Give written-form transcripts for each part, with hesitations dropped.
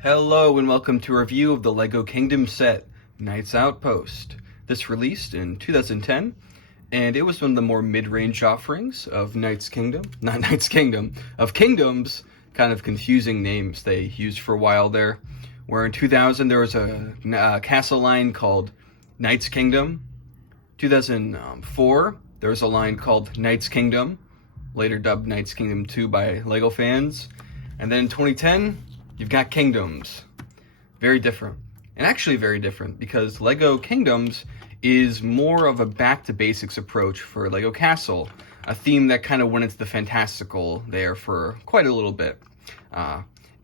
Hello and welcome to a review of the LEGO Kingdom set, Knights Outpost. This released in 2010, and it was one of the more mid-range offerings of Knights Kingdom, not Knights Kingdom, of Kingdoms, kind of confusing names they used for a while there, where in 2000 there was a castle line called Knights Kingdom. 2004 there was a line called Knights Kingdom, later dubbed Knights Kingdom 2 by LEGO fans, and then in 2010 you've got Kingdoms. Very different. And actually very different because LEGO Kingdoms is more of a back-to-basics approach for LEGO Castle, a theme that kind of went into the fantastical there for quite a little bit.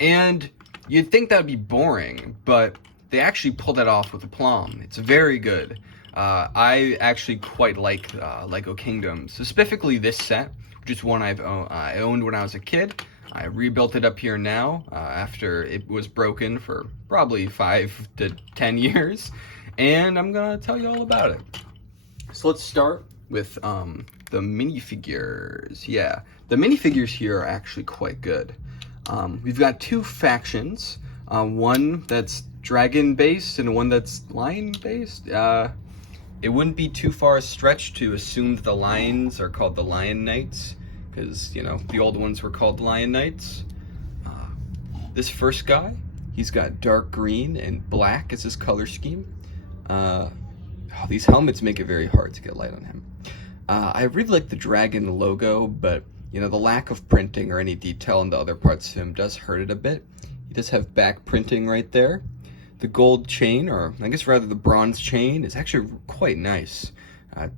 And you'd think that would be boring, but they actually pulled that off with aplomb. It's very good. I actually quite like LEGO Kingdoms, specifically this set, which is one I owned when I was a kid. I rebuilt it up here now after it was broken for probably 5 to 10 years, and I'm gonna tell you all about it. So let's start with the minifigures. Yeah, the minifigures here are actually quite good. We've got two factions, one that's dragon based and one that's lion based. It wouldn't be too far a stretch to assume that the lions are called the Lion Knights, because, you know, the old ones were called Lion Knights. This first guy, he's got dark green and black as his color scheme. These helmets make it very hard to get light on him. I really like the dragon logo, but, you know, the lack of printing or any detail in the other parts of him does hurt it a bit. He does have back printing right there. The gold chain, or I guess rather the bronze chain, is actually quite nice.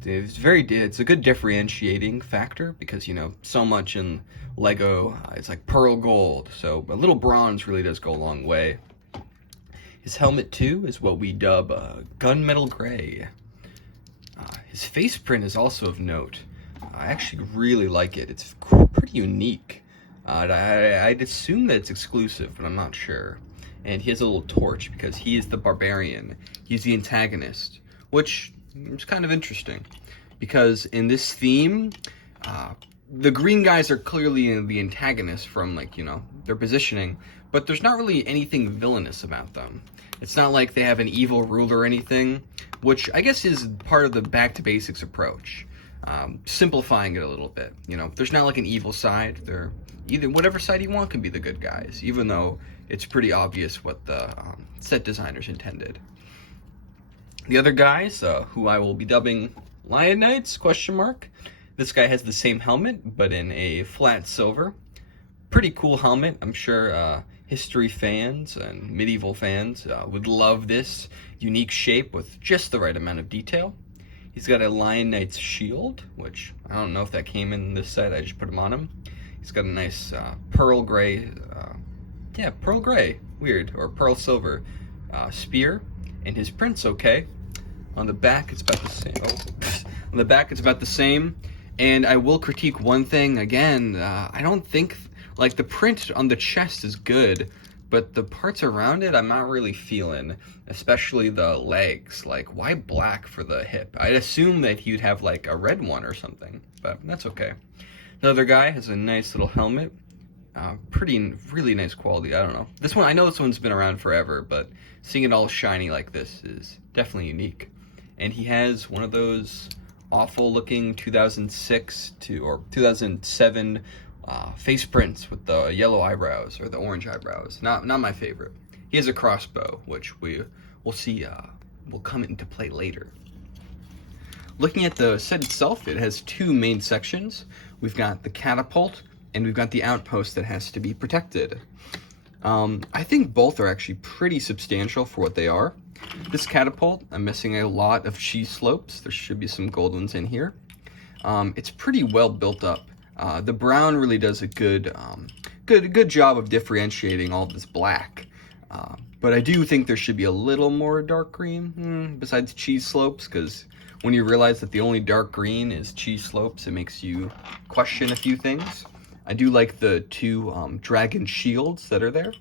It's a good differentiating factor because, you know, so much in LEGO, it's like pearl gold, so a little bronze really does go a long way. His helmet, too, is what we dub gunmetal gray. His face print is also of note. I actually really like it. It's pretty unique. I'd assume that it's exclusive, but I'm not sure. And he has a little torch because he is the barbarian. He's the antagonist, which it's kind of interesting because in this theme, the green guys are clearly the antagonists from, like, you know, their positioning, but there's not really anything villainous about them. It's not like they have an evil ruler or anything, which I guess is part of the back to basics approach, simplifying it a little bit. You know, there's not like an evil side. They're either whatever side you want can be the good guys, even though it's pretty obvious what the set designers intended. The other guys, who I will be dubbing Lion Knights, ? This guy has the same helmet, but in a flat silver. Pretty cool helmet. I'm sure history fans and medieval fans would love this unique shape with just the right amount of detail. He's got a Lion Knight's shield, which I don't know if that came in this set. I just put him on him. He's got a nice pearl gray, pearl gray, weird, or pearl silver spear. And his print's okay. On the back, it's about the same. On the back, it's about the same. And I will critique one thing again. I don't think, like, the print on the chest is good, but the parts around it, I'm not really feeling. Especially the legs. Like, why black for the hip? I'd assume that he'd have, like, a red one or something, but that's okay. The other guy has a nice little helmet. Really nice quality. I don't know. This one, I know this one's been around forever, but seeing it all shiny like this is definitely unique. And he has one of those awful looking 2006 or 2007 face prints with the yellow eyebrows or the orange eyebrows. Not my favorite. He has a crossbow, which we'll see will come into play later. Looking at the set itself, it has two main sections. We've got the catapult, and we've got the outpost that has to be protected. I think both are actually pretty substantial for what they are. This catapult, I'm missing a lot of cheese slopes. There should be some gold ones in here. It's pretty well built up. The brown really does a good job of differentiating all this black. But I do think there should be a little more dark green besides cheese slopes, because when you realize that the only dark green is cheese slopes, it makes you question a few things. I do like the two dragon shields that are there.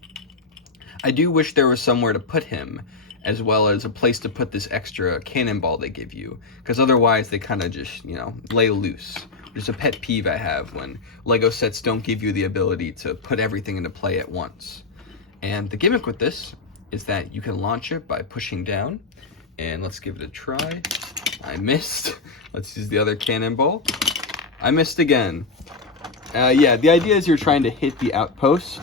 I do wish there was somewhere to put him, as well as a place to put this extra cannonball they give you, because otherwise they kind of just, you know, lay loose. There's a pet peeve I have when LEGO sets don't give you the ability to put everything into play at once. And the gimmick with this is that you can launch it by pushing down. And let's give it a try. I missed. Let's use the other cannonball. I missed again. Yeah, the idea is you're trying to hit the outpost.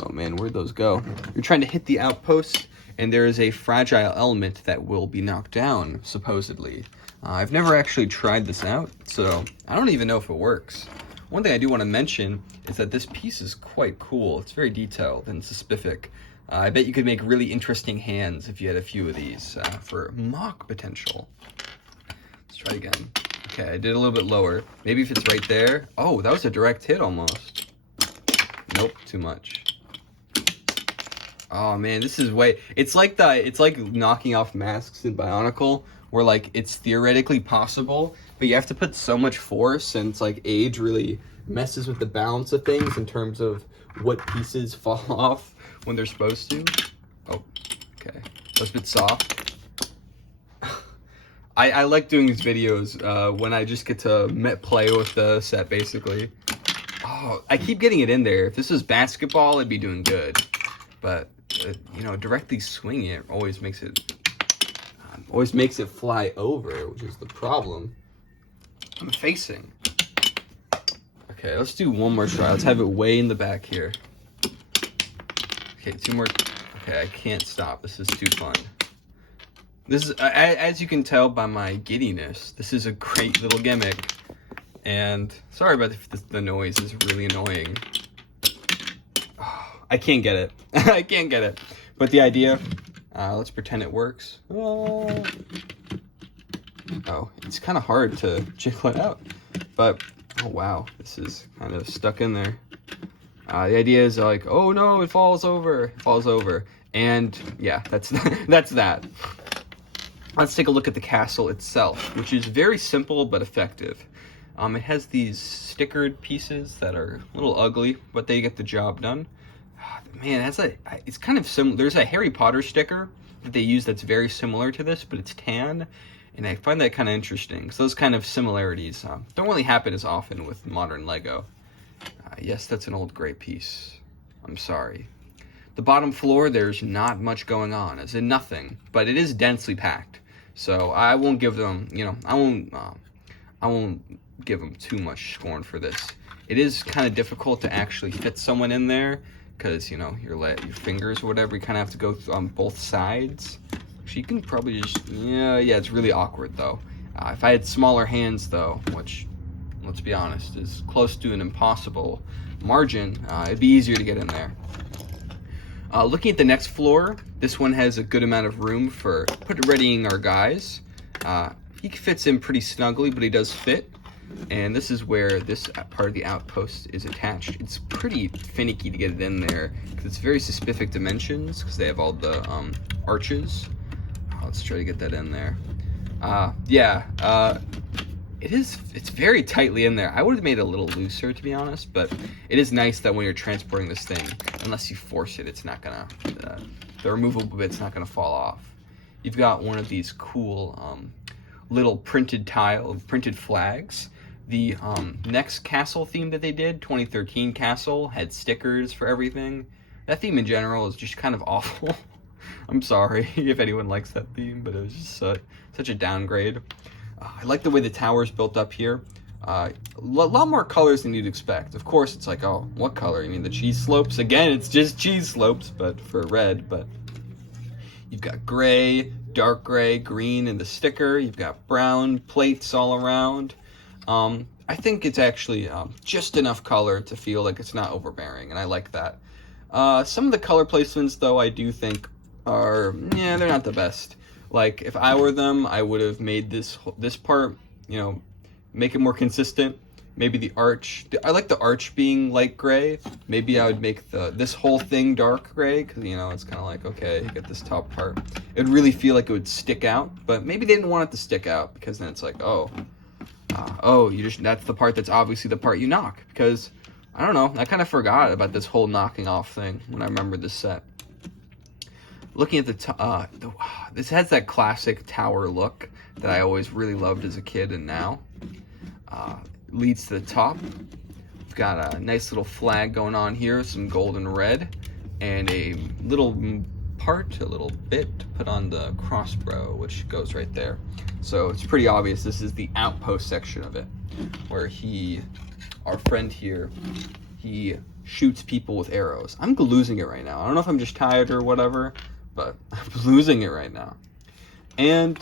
Oh man, where'd those go? You're trying to hit the outpost, and there is a fragile element that will be knocked down, supposedly. I've never actually tried this out, so I don't even know if it works. One thing I do want to mention is that this piece is quite cool. It's very detailed and specific. I bet you could make really interesting hands if you had a few of these for mock potential. Let's try again. Okay, I did a little bit lower. Maybe if it's right there. Oh, that was a direct hit almost. Nope, too much. Oh man, this is way. It's like knocking off masks in Bionicle, where like it's theoretically possible, but you have to put so much force, and it's like age really messes with the balance of things in terms of what pieces fall off when they're supposed to. Oh, okay. That was a bit soft. I like doing these videos when I just get to play with the set, basically. Oh, I keep getting it in there. If this was basketball, it'd be doing good. But, you know, directly swinging it always makes it fly over, which is the problem I'm facing. Okay, let's do one more try. Let's have it way in the back here. Okay, two more. Okay, I can't stop. This is too fun. This is, as you can tell by my giddiness, this is a great little gimmick. And sorry about the noise, is really annoying. Oh, I can't get it. I can't get it. But the idea, let's pretend it works. Oh, it's kind of hard to jiggle it out. But, oh wow, this is kind of stuck in there. The idea is like, oh no, it falls over. It falls over. And yeah, that's that. Let's take a look at the castle itself, which is very simple but effective. It has these stickered pieces that are a little ugly, but they get the job done. Man, it's kind of similar. There's a Harry Potter sticker that they use that's very similar to this, but it's tan, and I find that kind of interesting. So those kind of similarities don't really happen as often with modern Lego. Yes, that's an old gray piece. I'm sorry. The bottom floor, there's not much going on, as in nothing, but it is densely packed. So I won't give them, I won't give them too much scorn for this. It is kind of difficult to actually fit someone in there because, your fingers or whatever, you kind of have to go on both sides. So you can probably just, yeah, it's really awkward though. If I had smaller hands though, which, let's be honest, is close to an impossible margin, it'd be easier to get in there. Looking at the next floor, this one has a good amount of room for readying our guys. He fits in pretty snugly, but he does fit. And this is where this part of the outpost is attached. It's pretty finicky to get it in there because it's very specific dimensions because they have all the arches. Let's try to get that in there. It's very tightly in there. I would have made it a little looser, to be honest, but it is nice that when you're transporting this thing, unless you force it, it's not gonna, the removable bit's not gonna fall off. You've got one of these cool little printed flags. The next castle theme that they did, 2013 castle, had stickers for everything. That theme in general is just kind of awful. I'm sorry if anyone likes that theme, but it was just such a downgrade. I like the way the tower's built up here. A lot more colors than you'd expect. Of course, it's like, oh, what color? You mean the cheese slopes? Again, it's just cheese slopes, but for red. But you've got gray, dark gray, green in the sticker. You've got brown plates all around. I think it's actually just enough color to feel like it's not overbearing, and I like that. Some of the color placements, though, I do think are, they're not the best. Like, if I were them, I would have made this part, make it more consistent. Maybe the arch, I like the arch being light gray. Maybe I would make this whole thing dark gray, because, it's kind of like, okay, you get this top part. It would really feel like it would stick out, but maybe they didn't want it to stick out, because then it's like, that's the part that's obviously the part you knock, because, I don't know, I kind of forgot about this whole knocking off thing when I remembered this set. Looking at this has that classic tower look that I always really loved as a kid, and now leads to the top. We've got a nice little flag going on here, some gold and red, and a little a little bit to put on the crossbow, which goes right there. So it's pretty obvious this is the Outpost section of it, where our friend here, he shoots people with arrows. I'm losing it right now. I don't know if I'm just tired or whatever, but I'm losing it right now. And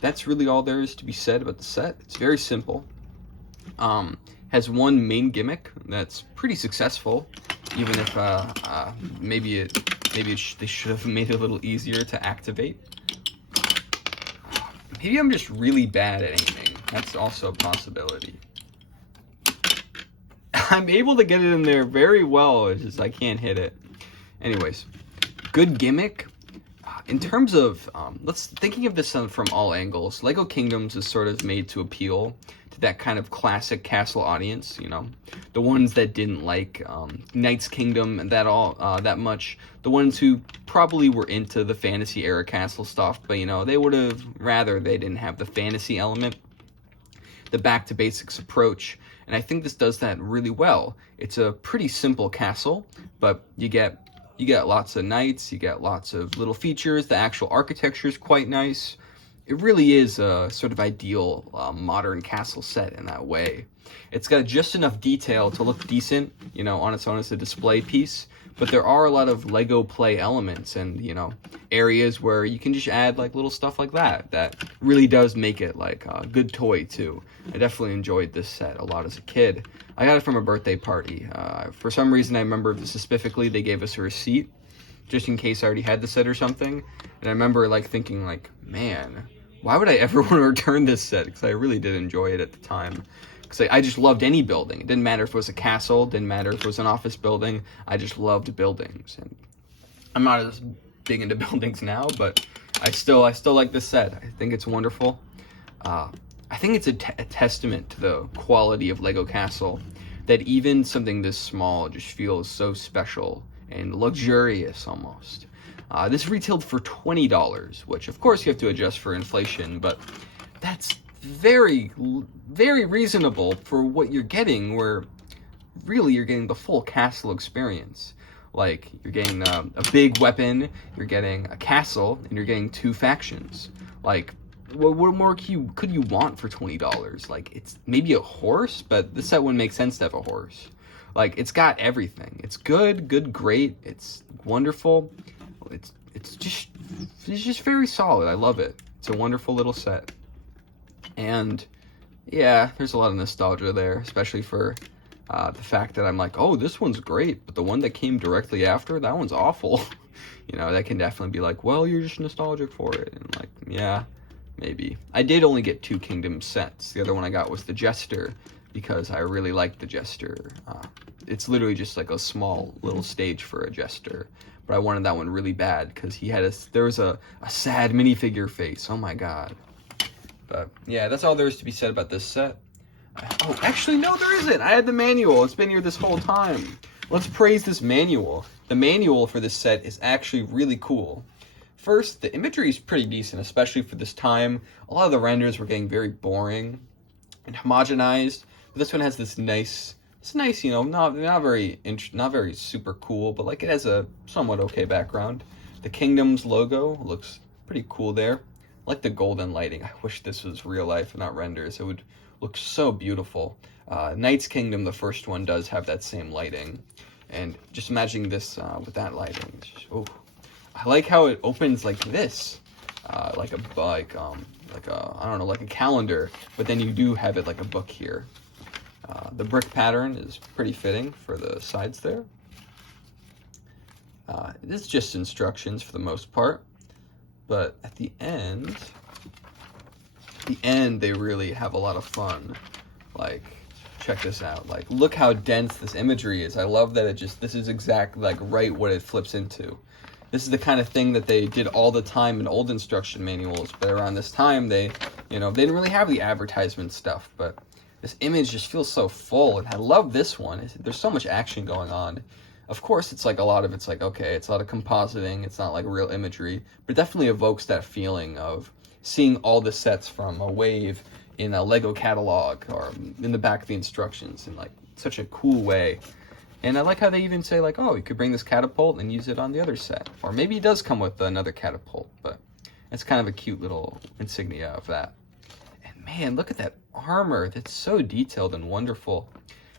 that's really all there is to be said about the set. It's very simple. Has one main gimmick that's pretty successful, even if maybe they should have made it a little easier to activate. Maybe I'm just really bad at aiming. That's also a possibility. I'm able to get it in there very well, it's just I can't hit it. Anyways, good gimmick. In terms of, thinking of this from all angles, LEGO Kingdoms is sort of made to appeal to that kind of classic castle audience, you know, the ones that didn't like Knight's Kingdom that much, the ones who probably were into the fantasy era castle stuff, but you know, they would have rather they didn't have the fantasy element, the back to basics approach, and I think this does that really well. It's a pretty simple castle, but you get lots of knights, you get lots of little features, the actual architecture is quite nice. It really is a sort of ideal modern castle set in that way. It's got just enough detail to look decent, you know, on its own as a display piece, but there are a lot of LEGO play elements and, you know, areas where you can just add like little stuff like that really does make it like a good toy too. I definitely enjoyed this set a lot as a kid. I got it from a birthday party. For some reason I remember specifically they gave us a receipt just in case I already had the set or something, and I remember like thinking like, man, why would I ever want to return this set? Because I really did enjoy it at the time. Because I just loved any building. It didn't matter if it was a castle, didn't matter if it was an office building. I just loved buildings. And I'm not as big into buildings now, but I still like this set. I think it's wonderful. I think it's a testament to the quality of LEGO Castle that even something this small just feels so special and luxurious almost. This retailed for $20, which of course you have to adjust for inflation, but that's very, very reasonable for what you're getting, where really you're getting the full castle experience. Like, you're getting a big weapon, you're getting a castle, and you're getting two factions. Like, what more could you want for $20? Like, it's maybe a horse, but the set wouldn't make sense to have a horse. Like, it's got everything. It's good, great. It's wonderful. It's just very solid. I love it. It's a wonderful little set. And yeah, there's a lot of nostalgia there, especially for the fact that I'm like, oh, this one's great, but the one that came directly after, that one's awful. You know, that can definitely be like, well, you're just nostalgic for it. And like, yeah, maybe. I did only get 2 Kingdom sets. The other one I got was the Jester, because I really liked the Jester. It's literally just like a small little stage for a Jester. But I wanted that one really bad, because there was a sad minifigure face. Oh my god. But yeah, that's all there is to be said about this set. Oh, actually, no, there isn't. I had the manual. It's been here this whole time. Let's praise this manual. The manual for this set is actually really cool. First, the imagery is pretty decent, especially for this time. A lot of the renders were getting very boring and homogenized. But this one has this nice, you know, not very super cool, but like it has a somewhat okay background. The Kingdoms logo looks pretty cool there. I like the golden lighting. I wish this was real life and not renders. It would look so beautiful. Knight's Kingdom, the first one, does have that same lighting. And just imagining this with that lighting. Oh, I like how it opens like this, like a calendar. But then you do have it like a book here. The brick pattern is pretty fitting for the sides there. It's just instructions for the most part. But at the end they really have a lot of fun. Like, check this out. Like, look how dense this imagery is. I love that this is exactly like right what it flips into. This is the kind of thing that they did all the time in old instruction manuals, but around this time they didn't really have the advertisement stuff, but this image just feels so full, and I love this one. There's so much action going on. Of course, it's like a lot of it's like, okay, it's a lot of compositing, it's not like real imagery, but it definitely evokes that feeling of seeing all the sets from a wave in a LEGO catalog or in the back of the instructions in like such a cool way. And I like how they even say, like, oh, you could bring this catapult and use it on the other set. Or maybe he does come with another catapult, but it's kind of a cute little insignia of that. And man, look at that armor. That's so detailed and wonderful.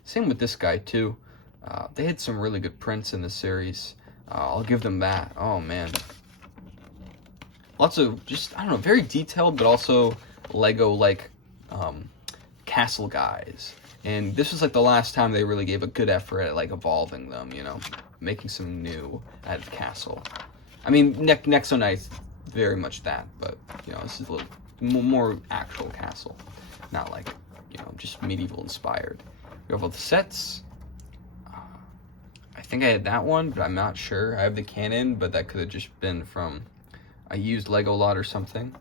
Same with this guy, too. They had some really good prints in the series. I'll give them that. Oh, man. Lots of just, I don't know, very detailed, but also Lego-like castle guys. And this was like the last time they really gave a good effort at like evolving them, you know, making some new out of castle. I mean, Nexo Knights, very much that, but you know, this is a little more actual castle, not like, you know, just medieval inspired. We have all the sets. I think I had that one, but I'm not sure. I have the cannon, but that could have just been from a used Lego lot or something.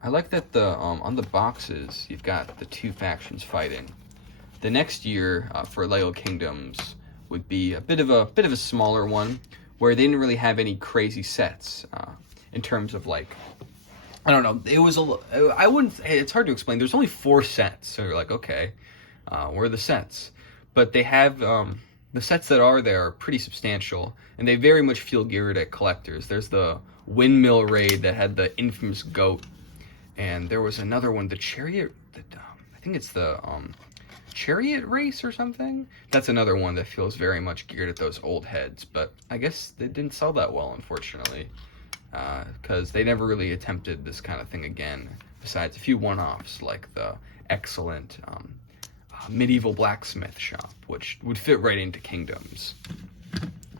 I like that the on the boxes you've got the two factions fighting. The next year for Lego Kingdoms would be a bit of a smaller one, where they didn't really have any crazy sets in terms of like, I don't know. It was I wouldn't. It's hard to explain. There's only 4 sets, so you're like, okay, where are the sets? But they have the sets that are there are pretty substantial, and they very much feel geared at collectors. There's the windmill raid that had the infamous goat, and there was another one, the chariot. I think it's the chariot race or something. That's another one that feels very much geared at those old heads, but I guess they didn't sell that well, unfortunately, because they never really attempted this kind of thing again, besides a few one-offs like the excellent medieval blacksmith shop, which would fit right into Kingdoms.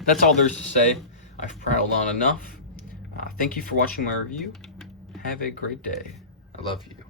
That's all there's to say. I've prattled on enough. Thank you for watching my review. Have a great day. I love you.